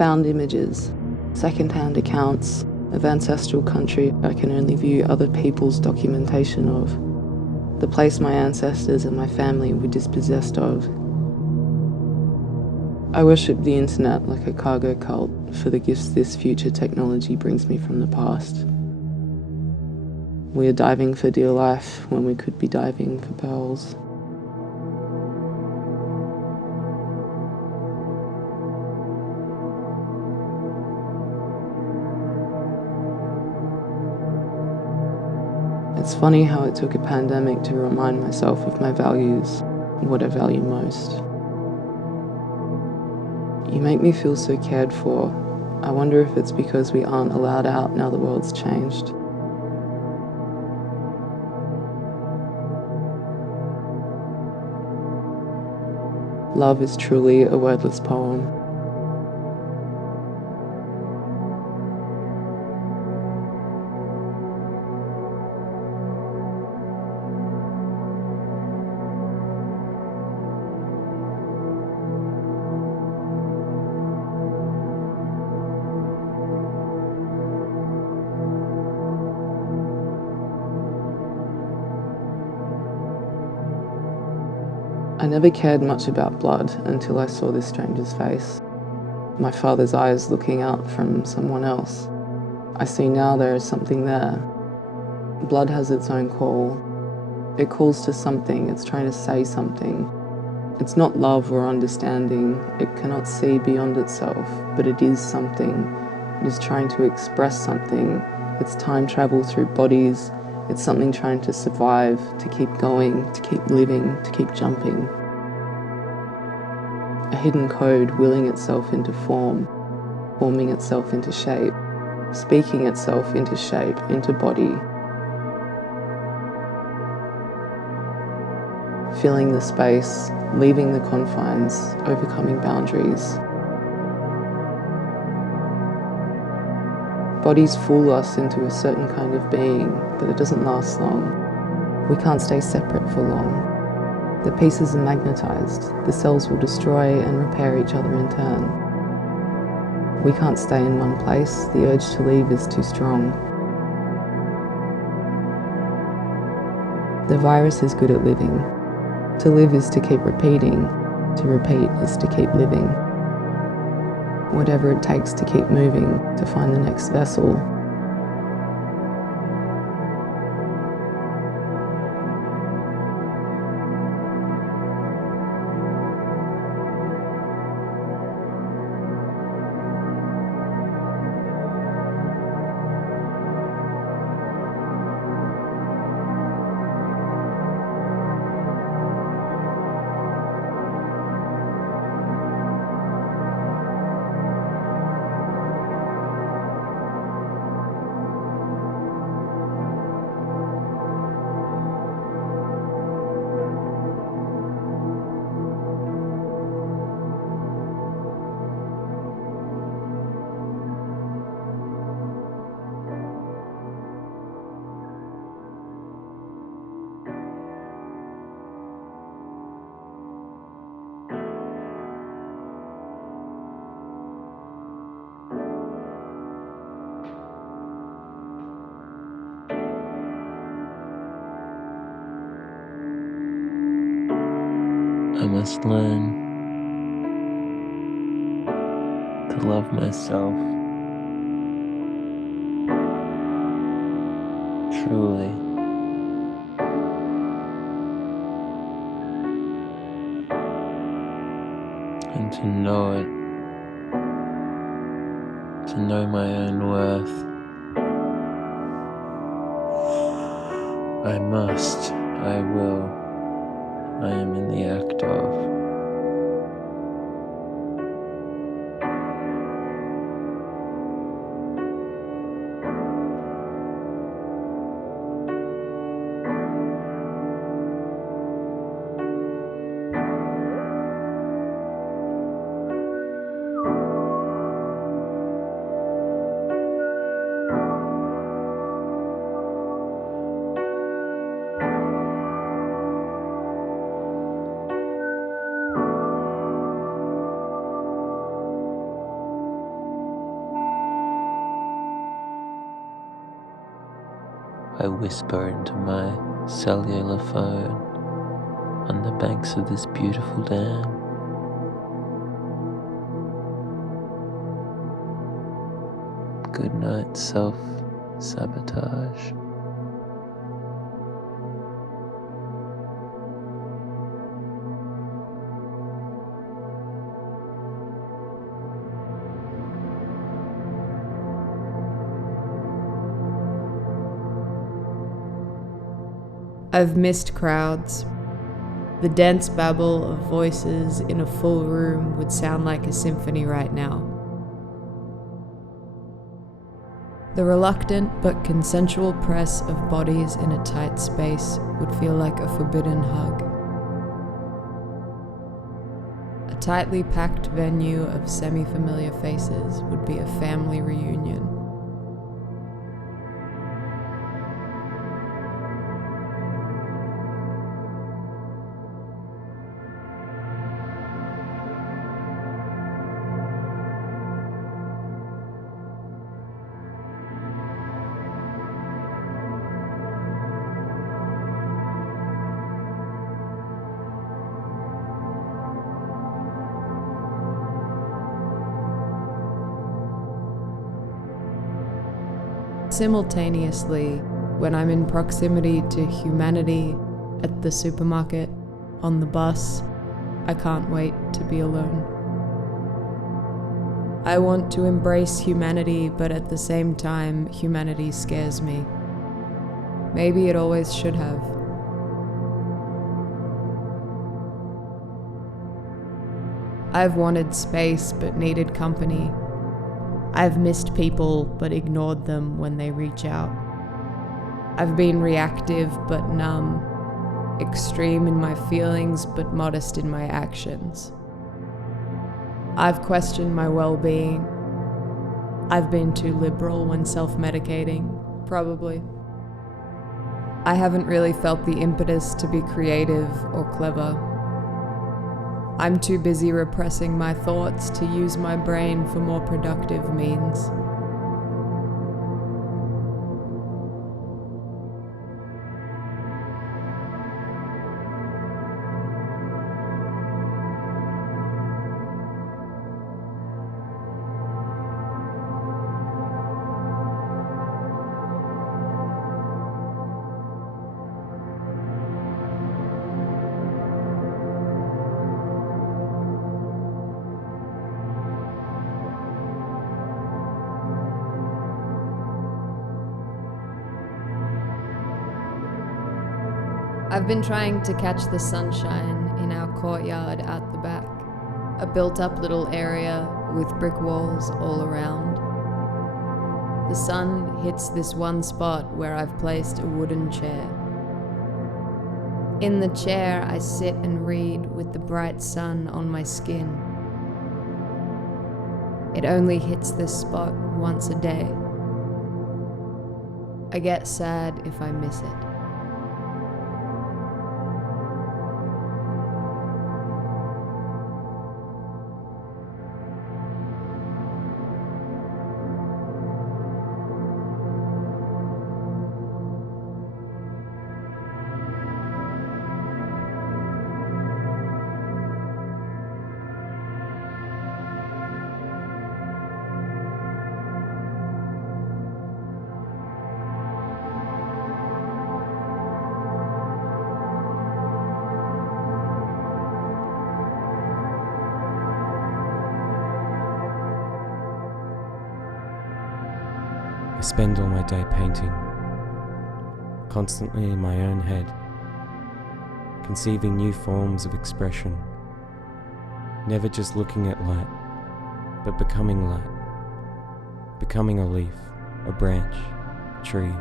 Found images, second-hand accounts of ancestral country I can only view other people's documentation of, the place my ancestors and my family were dispossessed of. I worship the internet like a cargo cult for the gifts this future technology brings me from the past. We are diving for dear life when we could be diving for pearls. It's funny how it took a pandemic to remind myself of my values, what I value most. You make me feel so cared for. I wonder if it's because we aren't allowed out now the world's changed. Love is truly a wordless poem. I never cared much about blood until I saw this stranger's face. My father's eyes looking out from someone else. I see now there is something there. Blood has its own call. It calls to something, it's trying to say something. It's not love or understanding, it cannot see beyond itself, but it is something. It is trying to express something. It's time travel through bodies. It's something trying to survive, to keep going, to keep living, to keep jumping. A hidden code willing itself into form, forming itself into shape, speaking itself into shape, into body. Filling the space, leaving the confines, overcoming boundaries. Bodies fool us into a certain kind of being, but it doesn't last long. We can't stay separate for long. The pieces are magnetized. The cells will destroy and repair each other in turn. We can't stay in one place. The urge to leave is too strong. The virus is good at living. To live is to keep repeating. To repeat is to keep living. Whatever it takes to keep moving, to find the next vessel. I must learn to love myself truly. And to know it, to know my own worth. I must, I will, I am in the act of. I whisper into my cellular phone on the banks of this beautiful dam. Good night, self-sabotage. I've missed crowds. The dense babble of voices in a full room would sound like a symphony right now. The reluctant but consensual press of bodies in a tight space would feel like a forbidden hug. A tightly packed venue of semi-familiar faces would be a family reunion. Simultaneously, when I'm in proximity to humanity at the supermarket, on the bus, I can't wait to be alone. I want to embrace humanity, but at the same time, humanity scares me. Maybe it always should have. I've wanted space but needed company. I've missed people but ignored them when they reach out. I've been reactive but numb, extreme in my feelings but modest in my actions. I've questioned my well-being. I've been too liberal when self-medicating, probably. I haven't really felt the impetus to be creative or clever. I'm too busy repressing my thoughts to use my brain for more productive means. I've been trying to catch the sunshine in our courtyard out the back, a built-up little area with brick walls all around. The sun hits this one spot where I've placed a wooden chair. In the chair, I sit and read with the bright sun on my skin. It only hits this spot once a day. I get sad if I miss it. I spend all my day painting, constantly in my own head, conceiving new forms of expression, never just looking at light, but becoming light, becoming a leaf, a branch, a tree,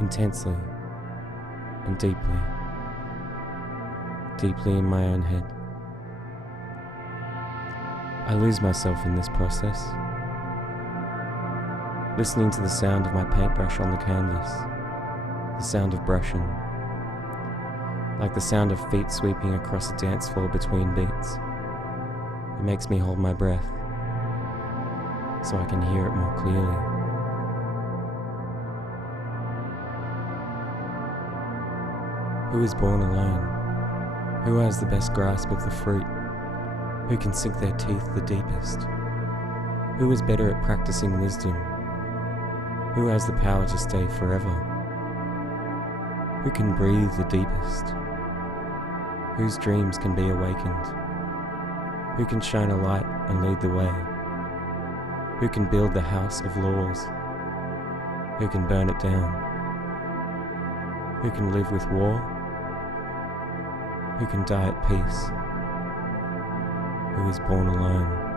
intensely and deeply, deeply in my own head. I lose myself in this process, listening to the sound of my paintbrush on the canvas, the sound of brushing, like the sound of feet sweeping across a dance floor between beats. It makes me hold my breath, so I can hear it more clearly. Who is born alone? Who has the best grasp of the fruit? Who can sink their teeth the deepest? Who is better at practicing wisdom? Who has the power to stay forever? Who can breathe the deepest? Whose dreams can be awakened? Who can shine a light and lead the way? Who can build the house of laws? Who can burn it down? Who can live with war? Who can die at peace? Who is born alone?